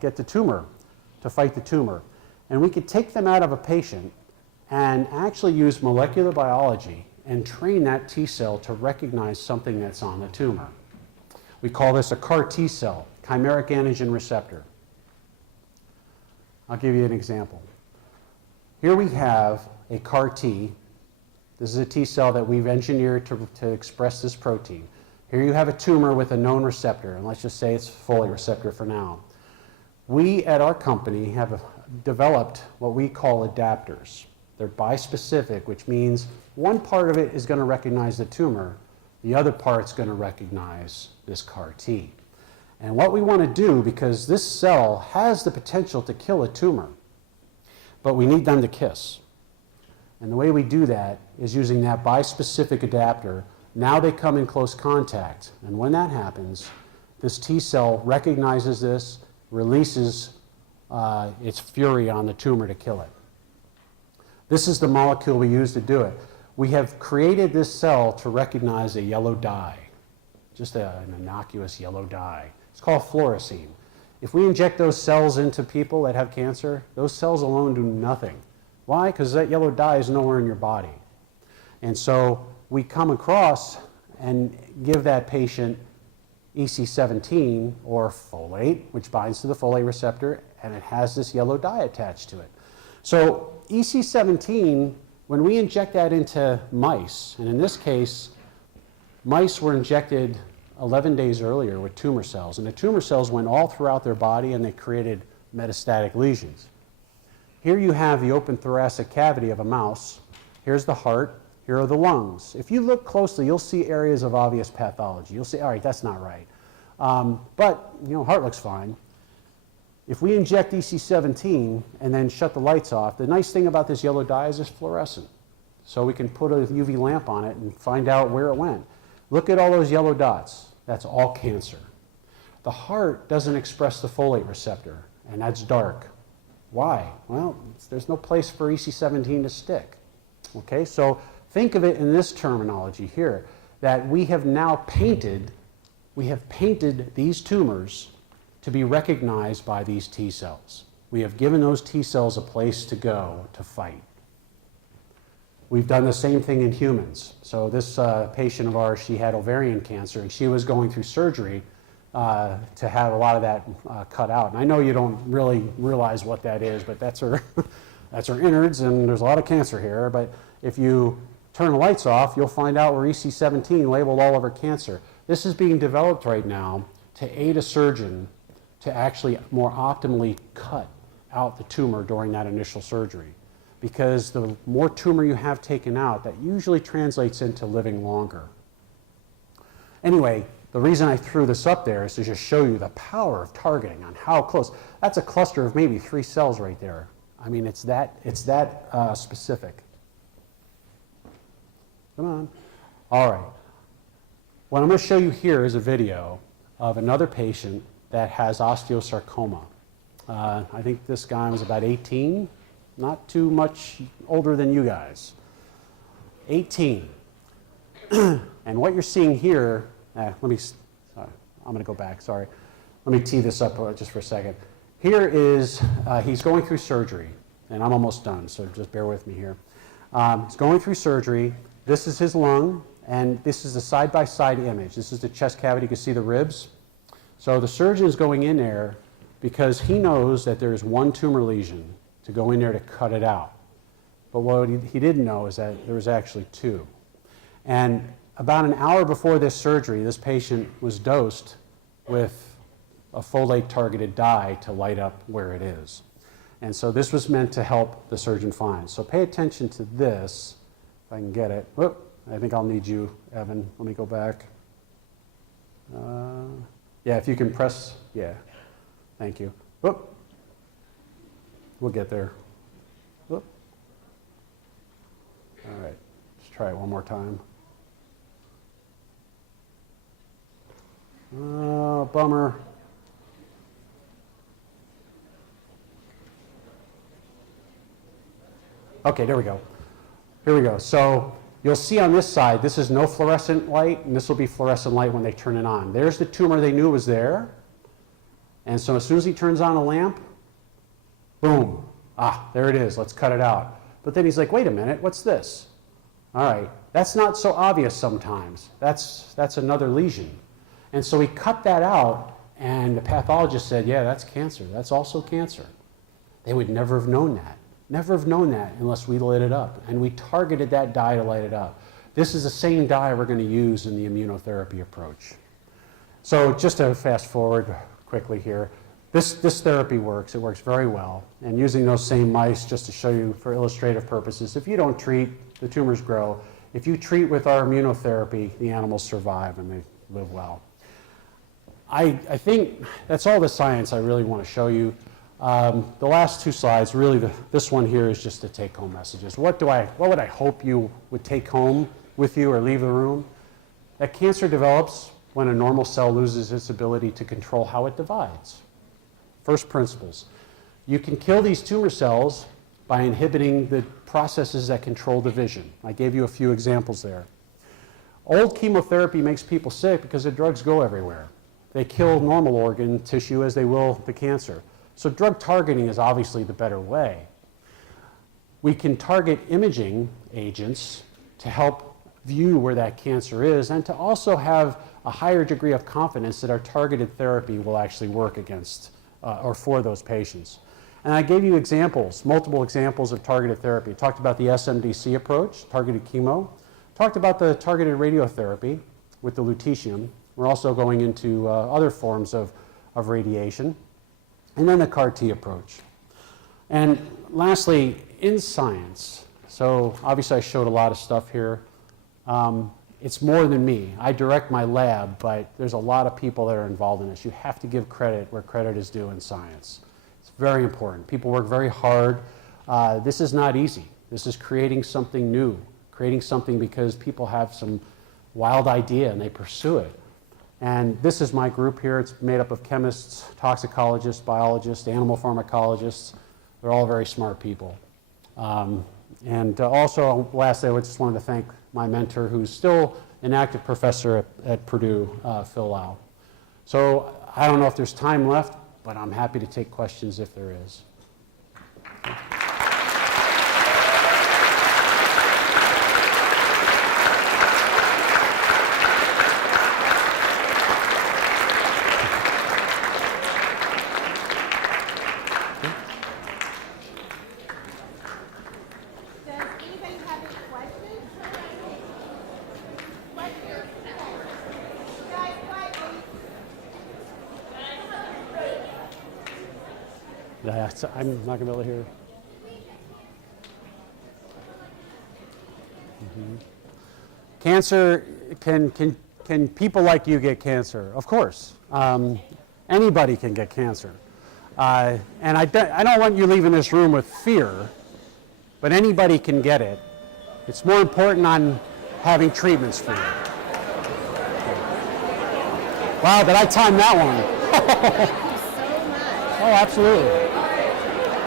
get the tumor, to fight the tumor. And we could take them out of a patient and actually use molecular biology and train that T cell to recognize something that's on the tumor. We call this a CAR T cell, chimeric antigen receptor. I'll give you an example. Here we have a CAR T. This is a T cell that we've engineered to express this protein. Here you have a tumor with a known receptor, and let's just say it's a folate receptor for now. We at our company have developed what we call adapters. They're bispecific, which means one part of it is going to recognize the tumor, the other part's going to recognize this CAR T. And what we want to do, because this cell has the potential to kill a tumor, but we need them to kiss. And the way we do that is using that bispecific adapter. Now they come in close contact, and when that happens, this T cell recognizes this, releases its fury on the tumor to kill it. This is the molecule we use to do it. We have created this cell to recognize a yellow dye, just an innocuous yellow dye. It's called fluorescein. If we inject those cells into people that have cancer, those cells alone do nothing. Why? Because that yellow dye is nowhere in your body. And so we come across and give that patient EC17 or folate, which binds to the folate receptor, and it has this yellow dye attached to it. So EC17, when we inject that into mice, and in this case, mice were injected 11 days earlier with tumor cells, and the tumor cells went all throughout their body and they created metastatic lesions. Here you have the open thoracic cavity of a mouse. Here's the heart. Here are the lungs. If you look closely, you'll see areas of obvious pathology. You'll say, all right, that's not right. But, you know, heart looks fine. If we inject EC17 and then shut the lights off, the nice thing about this yellow dye is it's fluorescent. So we can put a UV lamp on it and find out where it went. Look at all those yellow dots. That's all cancer. The heart doesn't express the folate receptor, and that's dark. Why? Well, there's no place for EC17 to stick. Okay, so think of it in this terminology here, that we have now painted these tumors to be recognized by these T cells. We have given those T cells a place to go to fight. We've done the same thing in humans. So this patient of ours, she had ovarian cancer, and she was going through surgery to have a lot of that cut out. And I know you don't really realize what that is, but that's her, that's her innards, and there's a lot of cancer here. But if you turn the lights off, you'll find out where EC17 labeled all of her cancer. This is being developed right now to aid a surgeon to actually more optimally cut out the tumor during that initial surgery. Because the more tumor you have taken out, that usually translates into living longer. Anyway, the reason I threw this up there is to just show you the power of targeting on how close. That's a cluster of maybe 3 cells right there. I mean, it's that specific. Come on. All right. What I'm going to show you here is a video of another patient that has osteosarcoma. I think this guy was about 18. Not too much older than you guys. 18. And what you're seeing here, I'm going to go back, sorry. Let me tee this up just for a second. Here is, he's going through surgery, and I'm almost done, so just bear with me here. He's going through surgery. This is his lung, and this is a side-by-side image. This is the chest cavity. You can see the ribs. So the surgeon is going in there because he knows that there's one tumor lesion to go in there to cut it out. But what he didn't know is that there was actually 2. And about an hour before this surgery, this patient was dosed with a folate-targeted dye to light up where it is. And so this was meant to help the surgeon find. So pay attention to this, if I can get it. Whoop, I think I'll need you, Evan. Let me go back. Yeah, if you can press, yeah. Thank you. Whoop. We'll get there. Whoop. All right, let's try it one more time. Oh, bummer. Okay, there we go. Here we go. So you'll see on this side, this is no fluorescent light, and this will be fluorescent light when they turn it on. There's the tumor they knew was there. And so as soon as he turns on a lamp, boom, there it is, let's cut it out. But then he's like, wait a minute, what's this? All right, that's not so obvious sometimes. That's another lesion. And so we cut that out, and the pathologist said, yeah, that's cancer. That's also cancer. They would never have known that. Never have known that unless we lit it up. And we targeted that dye to light it up. This is the same dye we're going to use in the immunotherapy approach. So just to fast forward quickly here, this therapy works. It works very well. And using those same mice, just to show you for illustrative purposes, if you don't treat, the tumors grow. If you treat with our immunotherapy, the animals survive and they live well. I think that's all the science I really want to show you. The last two slides, really this one here is just the take-home messages. What would I hope you would take home with you or leave the room? That cancer develops when a normal cell loses its ability to control how it divides. First principles. You can kill these tumor cells by inhibiting the processes that control division. I gave you a few examples there. Old chemotherapy makes people sick because the drugs go everywhere. They kill normal organ tissue as they will the cancer. So drug targeting is obviously the better way. We can target imaging agents to help view where that cancer is and to also have a higher degree of confidence that our targeted therapy will actually work against or for those patients. And I gave you examples, multiple examples of targeted therapy. Talked about the SMDC approach, targeted chemo. Talked about the targeted radiotherapy with the lutetium. We're also going into other forms of radiation. And then the CAR-T approach. And lastly, in science, so obviously I showed a lot of stuff here. It's more than me. I direct my lab, but there's a lot of people that are involved in this. You have to give credit where credit is due in science. It's very important. People work very hard. This is not easy. This is creating something new, creating something because people have some wild idea and they pursue it. And this is my group here. It's made up of chemists, toxicologists, biologists, animal pharmacologists. They're all very smart people. Also, lastly, I just wanted to thank my mentor, who's still an active professor at Purdue, Phil Lau. So I don't know if there's time left, but I'm happy to take questions if there is. I'm not going to be able to hear. Cancer, can people like you get cancer? Of course. Anybody can get cancer. And I don't want you leaving this room with fear, but anybody can get it. It's more important on having treatments for it. Wow, did I time that one? Thank you so much. Oh, absolutely.